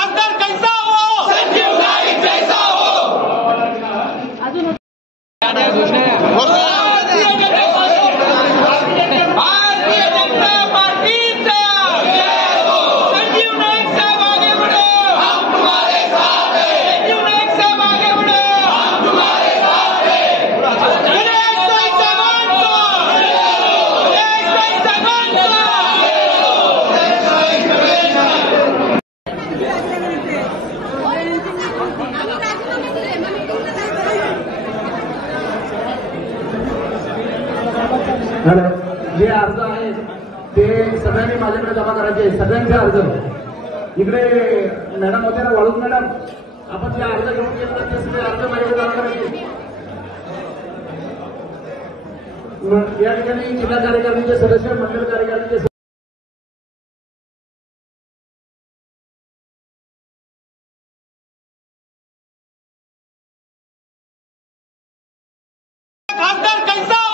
खासदार कैसा हो, संजीव नाईक जैसा हो। अजून भारतीय जनता पार्टीचा संजीव नाईक साहब आगे बढ़ो, हम तुम्हारे साथ हैं। संजीव नाईक साहब आगे बढ़ो, हम तुम्हारे साथ हैं। गणेश नाईक साहेबांचा, गणेश नाईक साहेबांचा। जे अर्ज आहेत ते सगळ्यांनी माझ्याकडे जमा करायचे, सगळ्यांचे अर्ज। इकडे मॅडम होते ना, वाळून मॅडम, आपण जे अर्ज घेऊन गेलो ते सगळे अर्ज माझ्याकडे जमा करायचे। या ठिकाणी जिल्हा कार्यकारिणीचे सदस्य, मंडळ कार्यकारिणीचे खासदार कैसा